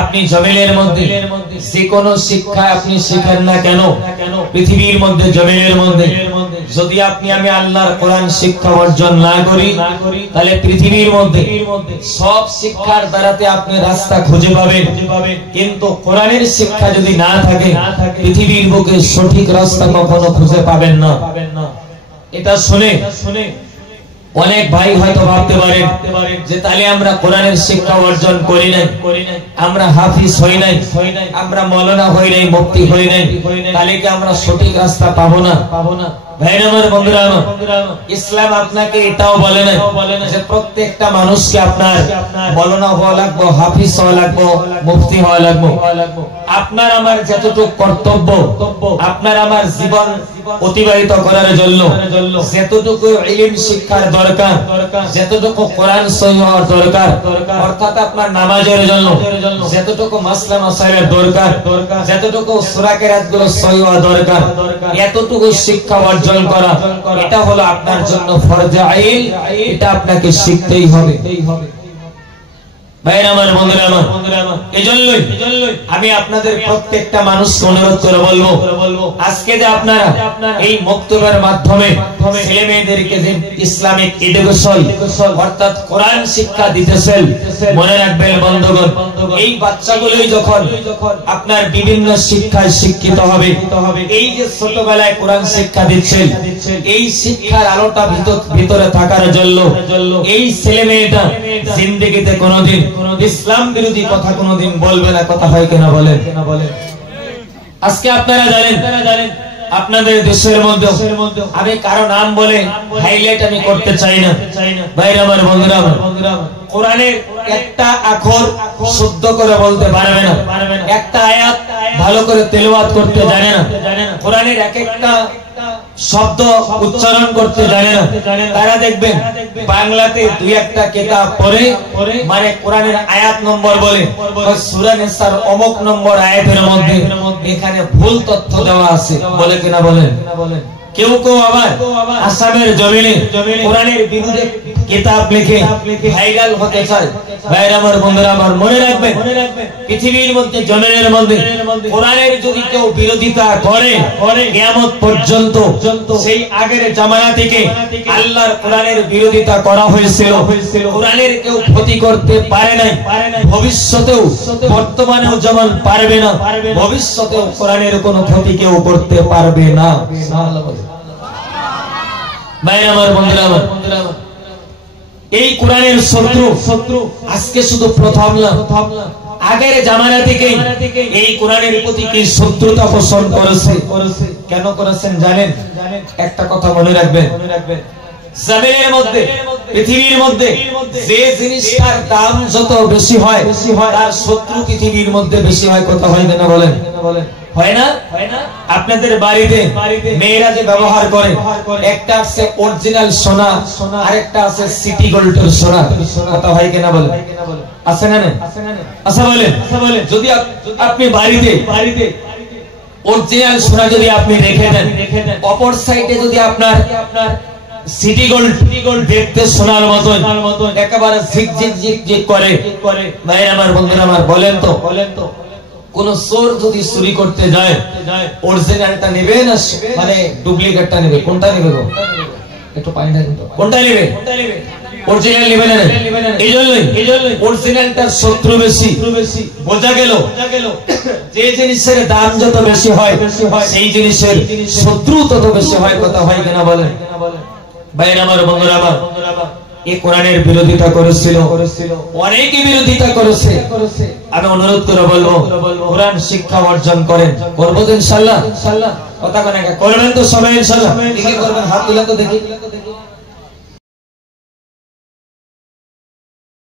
আপনি জমিনের মধ্যে যে কোনো শিক্ষা আপনি শিখেন না কেন, পৃথিবীর মধ্যে জমিনের মধ্যে যদি আপনি আমি আল্লাহর কোরআন শিক্ষা অর্জন না করি, তাহলে পৃথিবীর মধ্যে সব শিক্ষার দ্বারাতে আপনি রাস্তা খুঁজে পাবেন, কিন্তু কোরআনের শিক্ষা যদি না থাকে পৃথিবীর বুকে সঠিক রাস্তা কখনো খুঁজে পাবেন না। এটা শুনে অনেক ভাই হয়তো ভাবতে পারেন যে তাহলে আমরা কোরআনের শিক্ষা অর্জন করি নাই, আমরা হাফিজ হই নাই, আমরা মাওলানা হই নাই, মুফতি হই নাই, তাহলে কি আমরা সঠিক রাস্তা পাবো না? ভাইরা আমার, বন্ধুরা আমার, ইসলাম আপনাকে এটাও বলে না যে প্রত্যেকটা মানুষকে আপনার মাওলানা হওয়া লাগবে, হাফিজ হওয়া লাগবে, মুফতি হওয়া লাগবে। আপনার আমার যতটুকু কর্তব্য, আপনার আমার জীবন অতিবাহিত করার জন্য যতটুকু ইলম শিক্ষার দরকার, যতটুকু কোরআন সহি হওয়ার দরকার, অর্থাৎ আপনার নামাজের জন্য যতটুকু মাসলা মাসাইলের দরকার, যতটুকু সূরা কিরাতগুলো সহি হওয়া দরকার, এতটুকু শিক্ষা অর্জন করা, এটা হলো আপনার জন্য ফরজে আইন, এটা আপনাকে শিখতেই হবে। ভাইরা আমার, বন্ধুরা আমার, এজন্যই আমি আপনাদের প্রত্যেকটা মানুষকে অনুরোধ করে বলবো, আজকে যে আপনারা এই মক্তবের মাধ্যমে ছেলে মেয়েদেরকে যে ইসলামিক এডুকেশন অর্থাৎ কোরআন শিক্ষা দিতেছেন, মনে রাখবেন বন্ধুগণ, এই বাচ্চাগুলোই যখন আপনার বিভিন্ন শিক্ষায় শিক্ষিত হবে, এই যে ছোটবেলায় কোরআন শিক্ষা দিচ্ছেন, এই শিক্ষার আলোটা ভিতরে থাকার জন্য এই ছেলে মেয়েটা জিন্দেগিতে কোনোদিন ইসলাম বিরোধী কথা কোনোদিন বলবে না। কথা হয় কিনা বলেন? আজকে আপনারা জানেন আপনাদের দেশের মধ্যে আমি কারো নাম বলে হাইলাইট আমি করতে চাই না। ভাইরা আমার, বন্ধুরা আমার, কোরআনের একটা অক্ষর শুদ্ধ করে বলতে পারবে না, একটা আয়াত ভালো করে তেলাওয়াত করতে জানে না, কোরআনের এক একটা শব্দ উচ্চারণ করতে জানে না। তারা দেখবেন বাংলাতে দুই একটা কিতাব পড়ে মানে কোরআনের আয়াত নম্বর বলে সূরা নিসার অমুক নম্বর আয়াতের মধ্যে এখানে ভুল তথ্য দেওয়া আছে, বলে কিনা বলেন? কেউ কেউ আবার আসামের জমিনে কোরআনের বিরুদ্ধে কিতাব লিখে ভাইরাল হতে চায়। ভাইরা আমার, বন্ধুরা আমার, মনে রাখবেন পৃথিবীর মধ্যে জমিনের মধ্যে কোরআনের যদি কেউ বিরোধিতা করে কিয়ামত পর্যন্ত সেই আগের জামানা থেকে আল্লাহর কোরআনের বিরোধিতা করা হয়েছিল, কোরআনের কেউ ক্ষতি করতে পারে নাই, ভবিষ্যতেও বর্তমানেও যেমন পারবে না, ভবিষ্যতেও কোরআনের কোনো ক্ষতি কেউ করতে পারবে না। ভাইরা আমার, বন্ধুরা আমার, এই কোরআনের শত্রু আজকে শুধু প্রথম না, আগের জামানা থেকেই এই কোরআনের প্রতি কি শত্রুতা পোষণ করেছে। কেন করেছেন জানেন? একটা কথা মনে রাখবেন, জমিনের মধ্যে পৃথিবীর মধ্যে যে জিনিসটার দাম যত বেশি হয় তার শত্রু পৃথিবীর মধ্যে বেশি হয়। কথা হয় না বলেন? হয় না? আপনাদের বাড়িতে মেয়েরা যে ব্যবহার করে, একটা আছে অরিজিনাল সোনা, আরেকটা আছে সিটি গোল্ডের সোনা। কথা হয় কিনা বলেন? আছে না? আচ্ছা বলেন, যদি আপনি বাড়িতে অরিজিনাল সোনা যদি আপনি রেখে দেন, অপর সাইডে যদি আপনার সিটি গোল্ড দেখতে সোনার মতন একেবারে ঝিকঝিক করে, ভাইরা আমার, বন্ধুরা আমার, বলেন তো কোন চোর যদি চুরি করতে যায় অরিজিনালটা নেবে না মানে ডুপ্লিকেটটা নেবে? কোনটা নেবে গো? একটু পানি দেন তো। কোনটা নেবে? অরিজিনাল নেবে না? এইজন্যই অরিজিনালটার শত্রু বেশি। বোঝা গেল যে জিনিসের দাম যত বেশি হয় সেই জিনিসের শত্রু তত বেশি হয়। কথা হয় কিনা বলেন? ভাইরা আমার, বন্ধুরা আমার, এই কোরআনের বিরোধিতা করেছিল, অনেকে বিরোধিতা করেছে। আমি অনুরোধ করে বলবো কোরআন শিক্ষা অর্জন করেন। করবো তো ইনশাআল্লাহ? কথা কেন করবেন তো সবাই ইনশাআল্লাহ? কি করবেন? হাত তুলে তো দেখি।